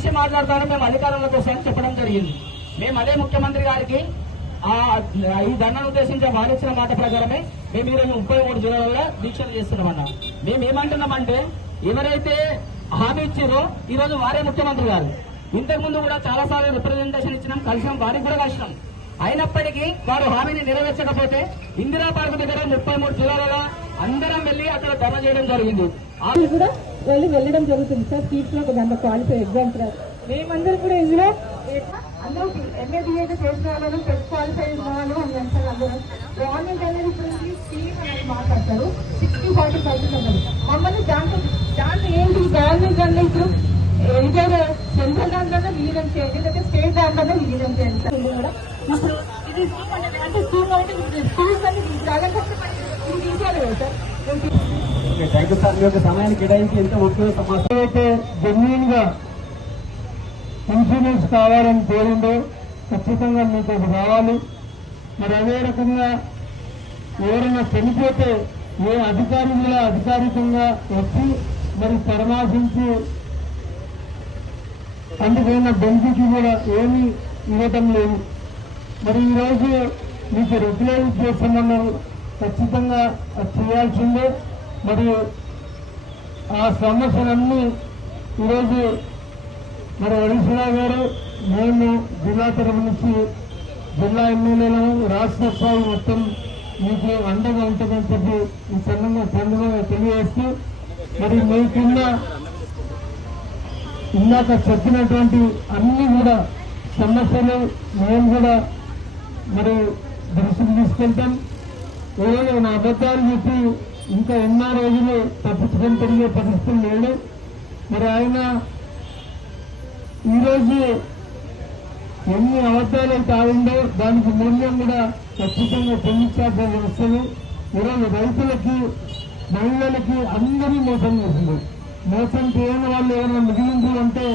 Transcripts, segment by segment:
పిలిచి మాట్లాడతాను, మేము అధికారంలోకి వస్తామని చెప్పడం జరిగింది. మేము అదే ముఖ్యమంత్రి గారికి ఈ ధర్నాను ఉద్దేశించి వారిచ్చిన మాట ప్రకారమే మేము ఈరోజు 33 జిల్లాలలో దీక్షలు చేస్తున్నామన్నా. మేము ఏమంటున్నామంటే ఎవరైతే హామీ ఇచ్చారో ఈ రోజు వారే ముఖ్యమంత్రి గారు. ఇంతకు ముందు కూడా చాలా సార్లు రిప్రజెంటేషన్ ఇచ్చినాం, కలిసాం, వారికి కూడా కలిసినాం. అయినప్పటికీ వారు హామీని నెరవేర్చకపోతే ఇందిరా పార్క్ దగ్గర 33 జిల్లాలలో అందరం వెళ్లి అక్కడ ధర్నా చేయడం జరిగింది. కూడా వెళ్ళడం జరుగుతుంది సార్. సీట్స్ లో దాంట్లో క్వాలిఫై ఎగ్జామ్స్ మేమందరూ కూడా ఇందులో అందరూ MA-BA చేసిన వాళ్ళను టెస్ట్ క్వాలిఫై వాళ్ళు ఉన్నాం సార్. అందరూ గవర్నమెంట్ అనేది ఇప్పుడు స్కీమ్ అనేది మాట్లాడతారు 60-40% ఉంటుంది. మమ్మల్ని దాంట్లో ఏంటి గవర్నమెంట్ అన్న ఇప్పుడు ఏదైనా సెంట్రల్ దాంట్లోనే విలీనం చేయండి, లేదా స్టేట్ దాంట్లోనే విలీనం చేయండి సార్. కూడా ఇప్పుడు ఇది స్కీమ్ అంటే స్కీమ్ అంటే స్కూల్స్ అన్ని చాలా కష్టపడి ఇది తీసేయాలి కదా సార్. Thank you sir. మీ యొక్క సమయాన్ని కేటాయించి ఎంత ముఖ్యమైన సమాచారం అయితే జెన్యున్ గా ఇన్సూరెన్స్ కావాలని కోరిందో ఖచ్చితంగా మీకు అది కావాలి. మరి అదే రకంగా ఎవరైనా చనిపోతే ఏ అధికారి కూడా అధికారికంగా వచ్చి మరి పరామర్శించి అందుకైనా బెనిఫిట్ కూడా ఏమీ ఇవ్వటం లేదు. మరి ఈరోజు మీకు రెగ్యులైజ్ చేస్తామన్నారు, ఖచ్చితంగా అది చేయాల్సిందే. మరి ఆ సమస్యలన్నీ ఈరోజు మరి హరీశ్రావు గారు మేము జిల్లా తరఫు నుంచి జిల్లా ఎమ్మెల్యేలను రాష్ట్ర స్థాయి మొత్తం మీకు అండగా ఉంటుందని చెప్పి ఈ సందర్భంగా తెలియజేస్తూ మరి మీకున్న ఇందాక చెప్పినటువంటి అన్ని కూడా సమస్యలు మేము కూడా మరి దృష్టికి తీసుకెళ్తాం. ఏదైనా అబద్ధాలు చెప్పి ఇంకా ఎన్నో రోజులు తప్పించుకొని తిరిగే పరిస్థితులు లేడు. మరి ఆయన ఈరోజు ఎన్ని అబద్ధాలు అయితే ఆడిందో దానికి మూల్యం కూడా ఖచ్చితంగా చెల్లించాల్సి వస్తుంది. ఈరోజు రైతులకి, మహిళలకి అందరూ మోసం చేసింది. మోసం చేయని వాళ్ళు ఏమైనా మిగిలింది అంటే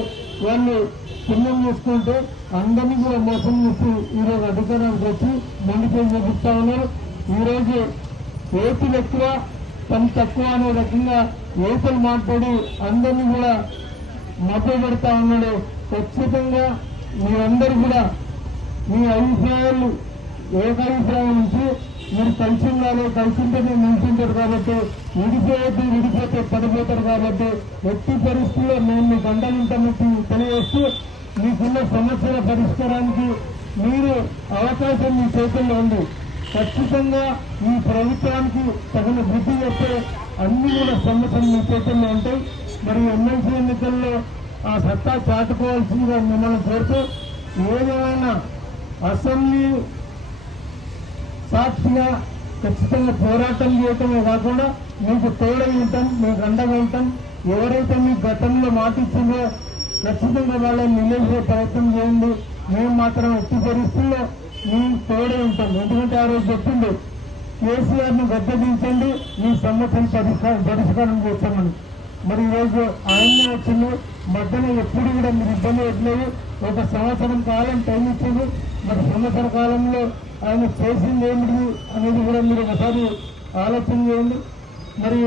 వాళ్ళు పుణ్యం చేసుకుంటే అందరినీ కూడా మోసం చేసి ఈరోజు అధికారానికి వచ్చి మండిపై చూపిస్తా ఉన్నారు. ఈరోజు ఏతులు ఎక్కువ పని తక్కువ అనే రకంగా ఏతులు మాట్లాడి అందరినీ కూడా మభ్య పెడతా ఉన్నాడు. ఖచ్చితంగా మీరందరూ కూడా మీ అభిప్రాయాలు ఏకాభిప్రాయం నుంచి మీరు కలిసి ఉండాలి. కలిసి ఉంటేనే నిలిచింటారు కాబట్టి విడిపోతే పడిపోతారు కాబట్టి ఎట్టి పరిస్థితుల్లో మేము మీకు అండగుంటామని తెలియజేస్తూ మీకున్న సమస్యల పరిష్కారానికి మీరు అవకాశం మీ చేతుల్లో ఉంది. ఖచ్చితంగా ఈ ప్రభుత్వానికి తగిన బుద్ధి చెప్తే అన్ని కూడా సమస్యలు మీ చేతుల్లో ఉంటాయి. మరి ఎమ్మెల్సీ ఎన్నికల్లో ఆ సత్తా చాటుకోవాల్సిందిగా మిమ్మల్ని కోరుతూ ఏదైనా అసెంబ్లీ సాక్షిగా ఖచ్చితంగా పోరాటం చేయటమే కాకుండా మీకు తోడై ఉంటాం, మీకు అండగా ఉంటాం. ఎవరైతే మీకు గతంలో మాట ఇచ్చిందో ఖచ్చితంగా వాళ్ళని నిలబడే ప్రయత్నం చేయండి. మేము మాత్రం ఎట్టి పరిస్థితుల్లో మేము తోడే ఉంటాం. ఎందుకంటే ఆ రోజు చెప్పింది కేసీఆర్ను గద్దెదించండి, మీ సమస్యను పరిష్కారం చేస్తామని. మరి ఈరోజు ఆయనే వచ్చింది. మధ్యలో ఎప్పుడు కూడా మీరు ఇబ్బంది పెట్టలేదు. 1 సంవత్సరం కాలం టైం ఇచ్చింది. మరి సంవత్సర కాలంలో ఆయన చేసింది ఏమిటి అనేది కూడా మీరు ఒకసారి ఆలోచన చేయండి. మరి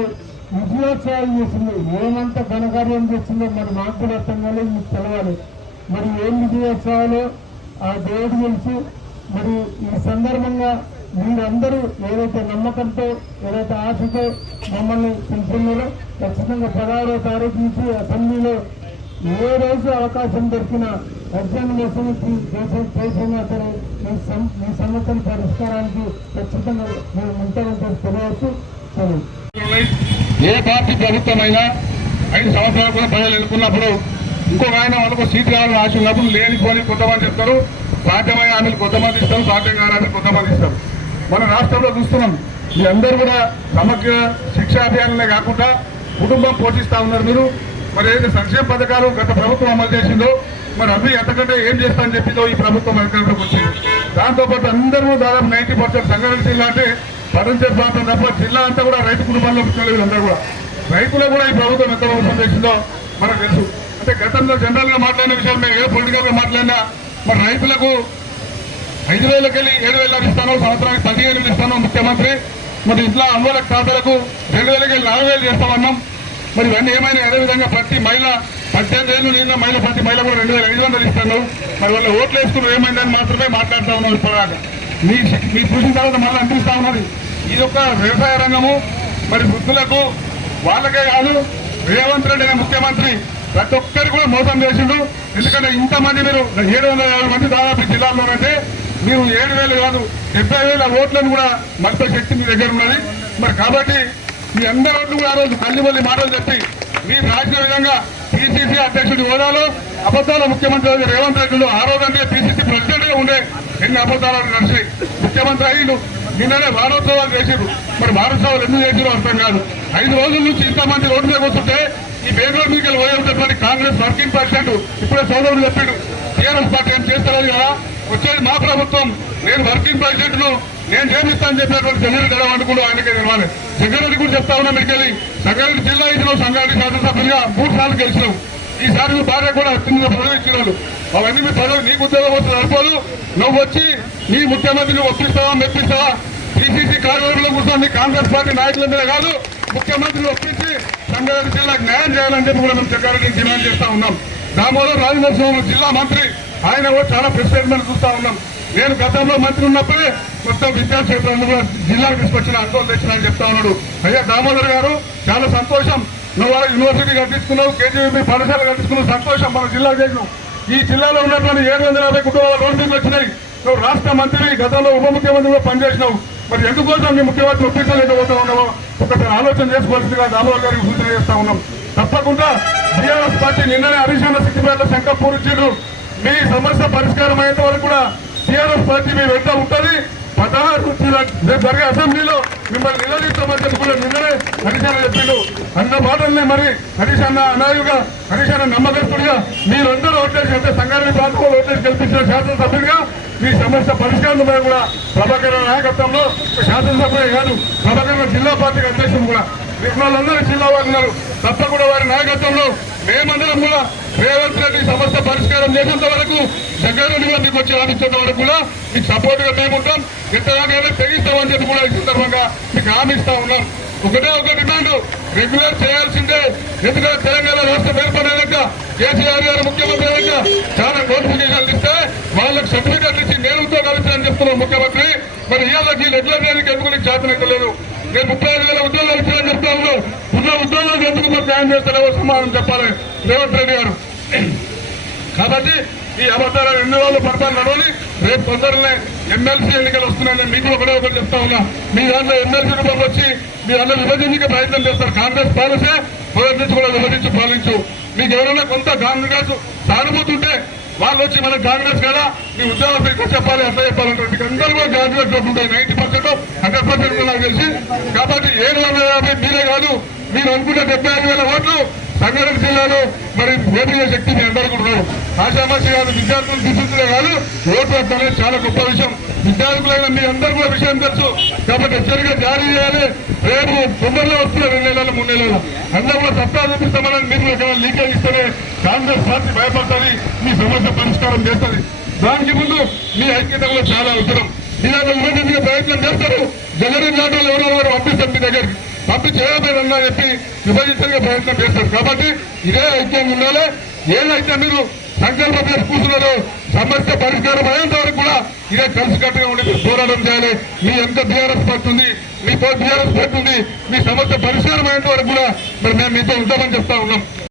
విజయోత్సవాలు చేసింది, ఏమంత ఘనకార్యం చేసిందో మరి మాకు కూడా అర్థం కాలేదు, మీకు తెలవాలి. మరి ఏం విజయోత్సవాలు ఆ దేవుడు తెలుసు. మరి ఈ సందర్భంగా మీరందరూ ఏదైతే నమ్మకంతో, ఏదైతే ఆశతో మమ్మల్ని పిలుచున్నారో ఖచ్చితంగా 16వ తారీఖు నుంచి అసెంబ్లీలో ఏ రోజు అవకాశం దొరికినా అర్జెంట్ మోసంకి చేసినా సరే మీ సమస్యల పరిష్కారానికి ఖచ్చితంగా మేము ఉంటామని తెలియవచ్చు. ఏ పార్టీ ప్రభుత్వమైనా 5 సంవత్సరాలు కూడా ప్రజలు ఎన్నుకున్నప్పుడు ఇంకొక ఆయన వాళ్ళకు సీట్ కావాలని ఆశ ఉన్నప్పుడు లేనిపోని కొంతమంది చెప్తారు, సాధ్యమైన హామీలు కొంతమంది ఇస్తారు, సాధ్యం కాని హామీలు కొంతమంది ఇస్తారు. మన రాష్ట్రంలో చూస్తున్నాం. మీ అందరూ కూడా సమగ్ర శిక్షా అభియాన్లే కాకుండా కుటుంబం పోషిస్తా ఉన్నారు. మీరు మరి ఏదైతే సంక్షేమ పథకాలు గత ప్రభుత్వం అమలు చేసిందో మరి అవి ఎంతకంటే ఏం చేస్తామని చెప్పిందో ఈ ప్రభుత్వం అధికారంలోకి వచ్చింది. దాంతోపాటు అందరూ దాదాపు 90% సంగారెడ్డి జిల్లా అంటే పడంచేరు ప్రాంతం తప్ప జిల్లా అంతా కూడా రైతు కుటుంబాల్లో వచ్చేది. అందరూ కూడా రైతులు కూడా ఈ ప్రభుత్వం ఎంత మోసం చేసిందో మనకు తెలుసు. అంటే గతంలో జనరల్ గా మాట్లాడిన విషయాలు మేము ఏ పొలిటికల్ గా మాట్లాడినా మరి రైతులకు 5,000కి వెళ్ళి 7,000 ఇస్తాను, సంవత్సరానికి 15,000 ఇస్తాను ముఖ్యమంత్రి. మరి ఇంట్లో అమ్మల ఖాతాలకు 2,000కి వెళ్ళి 4,000 చేస్తామన్నాం. మరి ఇవన్నీ ఏమైనా అదేవిధంగా ప్రతి మహిళ 18 ఏళ్ళు నిన్న ప్రతి మహిళ కూడా 2500 ఇస్తాను. మరి వాళ్ళు ఓట్లు వేసుకున్నారు ఏమైందని మాత్రమే మాట్లాడుతూ ఉన్నారు. ఇప్పటిదాకా మీ చూసిన తర్వాత మళ్ళీ అనిపిస్తా ఉన్నది ఇది ఒక వ్యవసాయ రంగము. మరి వృద్ధులకు వాళ్ళకే కాదు, రేవంత్ రెడ్డి అనే ముఖ్యమంత్రి ప్రతి ఒక్కరు కూడా మోసం చేసిండు. ఎందుకంటే ఇంతమంది మీరు 750 మంది దాదాపు జిల్లాల్లోనంటే మీరు 7,000 కాదు 70,000 ఓట్లను కూడా మరింత శక్తి మీ దగ్గర ఉన్నది. మరి కాబట్టి మీ అందరి ఓట్లు కూడా ఆ రోజు మళ్ళీ మాటలు చెప్పి మీరు రాసిన విధంగా పిసిసి అధ్యక్షుడి హోదాలో అబద్దాల ముఖ్యమంత్రి రేవంత్ రెడ్డిలో ఆ రోజంటే పిసిసి ప్రెసిడెంట్ గా ఉండే ఎన్ని అబద్దాలను నడిచి ముఖ్యమంత్రి అయ్యిండు. నిన్ననే వారోత్సవాలు చేసిరు. మరి వారోత్సవాలు ఎందుకు చేసిరో అర్థం కాదు. 5 రోజుల నుంచి ఇంతమంది రోడ్డు మీద వస్తుంటే ఈ బెంగళూరు మీకు పోయేటటువంటి కాంగ్రెస్ వర్కింగ్ ప్రెసిడెంట్ ఇప్పుడే సోదరుడు చెప్పాడు టీఆర్ఎస్ పార్టీ ఏం చేస్తలేదు కదా, వచ్చేది మా ప్రభుత్వం, నేను వర్కింగ్ ప్రెసిడెంట్ ను నేను చేపిస్తానని చెప్పినటువంటి జగన్ గడవ అనుకుంటూ ఆయనకే తెలవాలి. జగన్ కూడా చెప్తా ఉన్నా మీకు వెళ్ళి సంగారెడ్డి జిల్లా ఇచ్చినావు, సంగారెడ్డి శాసనసభ్యులుగా 3 సార్లు గెలిచినావు. ఈసారి మీ భార్య కూడా అత్యంత పదవి ఇచ్చినారు. అవన్నీ మీ పదవి నీకు ఉద్యోగం వస్తుంది సరిపోదు. నువ్వు వచ్చి నీ ముఖ్యమంత్రిని ఒప్పిస్తావా మెప్పిస్తావా? పిసిసి కార్యాలయంలో కూర్చొని కాంగ్రెస్ పార్టీ నాయకుల మీద కాదు ముఖ్యమంత్రిని ఒప్పించి సంగారెడ్డి జిల్లాకు న్యాయం చేయాలని చెప్పి కూడా మేము జగ్గారెడ్డిని డిమాండ్ చేస్తా ఉన్నాం. దామోదర్ రాజనరసింహ జిల్లా మంత్రి, ఆయన కూడా చాలా ప్రెసిడెంట్ చూస్తా ఉన్నాం. నేను గతంలో మంత్రి ఉన్నప్పుడే మొత్తం విద్యాక్షేత్రాన్ని కూడా జిల్లాకు తీసుకొచ్చిన అంకోలు తెచ్చిన అని చెప్తా ఉన్నాడు. అయ్యా దామోదర్ గారు చాలా సంతోషం, నువ్వు వాళ్ళ యూనివర్సిటీ కట్టించుకున్నావు, కేజీబీ పాఠశాల కట్టించుకున్నావు, సంతోషం. మన జిల్లా చేసినావు. ఈ జిల్లాలో ఉన్నటువంటి 750 కుటుంబాల రోడ్డు వచ్చినాయి. నువ్వు రాష్ట్ర మంత్రి, గతంలో ఉప ముఖ్యమంత్రిగా పనిచేసినావు. మరి ఎందుకోసం నీ ముఖ్యమంత్రి ఒప్పించలేకపోతా ఉన్నావో ఒకసారి ఆలోచన చేసుకోవాల్సిందిగా దామోదర్ గారికి సూచన చేస్తా ఉన్నాం. తప్పకుండా టీఆర్ఎస్ పార్టీ నిన్ననే హరీష్ సిద్దిపేట శంకర్ పూరించారు. మీ సమస్య పరిష్కారం అయ్యేంత వరకు కూడా టీఆర్ఎస్ పార్టీ మీ వెంట ఉంటుంది. 16 రేపు జరిగే అసెంబ్లీలో మిమ్మల్ని నిలదీస్తామని చెప్పి కూడా నిన్ననే హరీష్ అన్న చెప్పిండు. అన్న మాటల్ని మరి హరీష్ అన్న అనాయుగా, హరీష్ అన్న నమ్మకస్తుడిగా మీరందరూ ఓట్లేసి అంటే సంగారెడ్డి ప్రాంతంలో ఓట్లేసి గెలిపించిన శాసనసభ్యుడిగా మీ సమస్య పరిష్కారం కూడా ప్రభాకర్ నాయకత్వంలో శాసనసభ్యులే కాదు ప్రభాకర్ జిల్లా పార్టీ అధ్యక్షులు కూడా వాళ్ళందరూ జిల్లా వారు ఉన్నారు. తప్పకుండా వారి నాయకత్వంలో మేమందరం కూడా రేవంత్ రెడ్డి సమస్య పరిష్కారం చేసేంత వరకు జగ్గారెడ్డి కూడా మీకు వచ్చి ఆపించేంత వరకు కూడా మీకు సపోర్ట్ గా మేముంటాం. ఎంతగానైనా తెగిస్తామని చెప్పి కూడా ఈ సందర్భంగా మీకు హామీ ఇస్తా ఉన్నాం. ఒకటే ఒక డిమాండ్ రెగ్యులర్ చేయాల్సిందే. ఎందుకంటే తెలంగాణ రాష్ట్రం ఏర్పడేదాక కేసీఆర్ గారు ముఖ్యమంత్రి అయ్యాక చాలా నోటిఫికేషన్లు ఇస్తే వాళ్ళకి సర్టిఫికేట్లు ఇచ్చి నేను ఉద్యోగాలు ఇచ్చానని చెప్తున్నాను ముఖ్యమంత్రి. మరి ఇవాళకి రెగ్యులర్ చేయడానికి ఎందుకు నీకు చేతనైతే లేదు? నేను 35,000 ఉద్యోగాలు ఇచ్చానని చెప్తా ఉన్నాను. ఉన్న ఉద్యోగాలు ఎందుకు మరి న్యాయం చేస్తారో సమాధానం చెప్పాలి రేవంత్ రెడ్డి గారు. కాబట్టి ఈ అబద్ధాల 2 రోజులు పడతాను నడవని. రేపు తొందరనే ఎమ్మెల్సీ ఎన్నికలు వస్తున్నాయని మీకు ఒకటి చెప్తా ఉన్నా. మీ దాంట్లో ఎమ్మెల్సీ రూపంలో వచ్చి మీ దాంట్లో విభజించే ప్రయత్నం చేస్తారు. కాంగ్రెస్ పాలసే మొదటి నుంచి కూడా విభజించి పాలించు. మీకు ఎవరైనా కొంత కాంగ్రెస్ సానుభూతి ఉంటే వాళ్ళు వచ్చి మనకు కాంగ్రెస్ కదా మీ ఉద్యోగం ఎక్కువ చెప్పాలి అట్లా చెప్పాలంటే మీకు అందరూ కూడా కాంగ్రెస్ ఓట్లు ఉంటాయి. 90% 100% నాకు తెలిసి. కాబట్టి 750 మీరే కాదు, మీరు అనుకుంటే 75,000 ఓట్లు సంగారెడ్డి జిల్లాలో మరి ఓటింగ్ శక్తి మీ అందరికీ ఉన్నారు. ఆశామాషి కాదు, విద్యార్థులు తీసుకుంటే కాదు ఓటు అనేది చాలా గొప్ప విషయం. విద్యార్థులైన మీ అందరూ కూడా విషయం తెలుసు. కాబట్టి హెచ్చరిక జారీ చేయాలి. రేపు తొందరలో వస్తున్నారు 2 నెలలు 3 నెలలు అందరూ కూడా సత్తా చూపిస్తామని మీరు లీకేజ్ ఇస్తేనే కాంగ్రెస్ పార్టీ భయపడుతుంది, మీ సమస్య పరిష్కారం చేస్తుంది. దానికి ముందు మీ ఐక్యత కూడా చాలా అవసరం. ఇలాంటి విభజించే ప్రయత్నం చేస్తారు. జగన్ నాటలు ఎవరో పంపిస్తారు మీ దగ్గరికి, పంపించి ఏమైనా చెప్పి విభజించే ప్రయత్నం చేస్తారు. కాబట్టి ఇదే ఐక్యంగా ఉండాలి. ఏదైతే మీరు సంకల్పం చేసి కూర్చున్నారో సమస్య పరిష్కారం అయ్యేంత వరకు కూడా ఇదే కలిసికట్టుగా ఉండి పోరాటం చేయాలి. మీ ఎంత బీఆర్ఎస్ పడుతుంది, మీ బీఆర్ఎస్ పడుతుంది, మీ సమస్య పరిష్కారం అయ్యేంత వరకు కూడా మరి మేము మీతో ఉంటామని చెప్తా ఉన్నాం.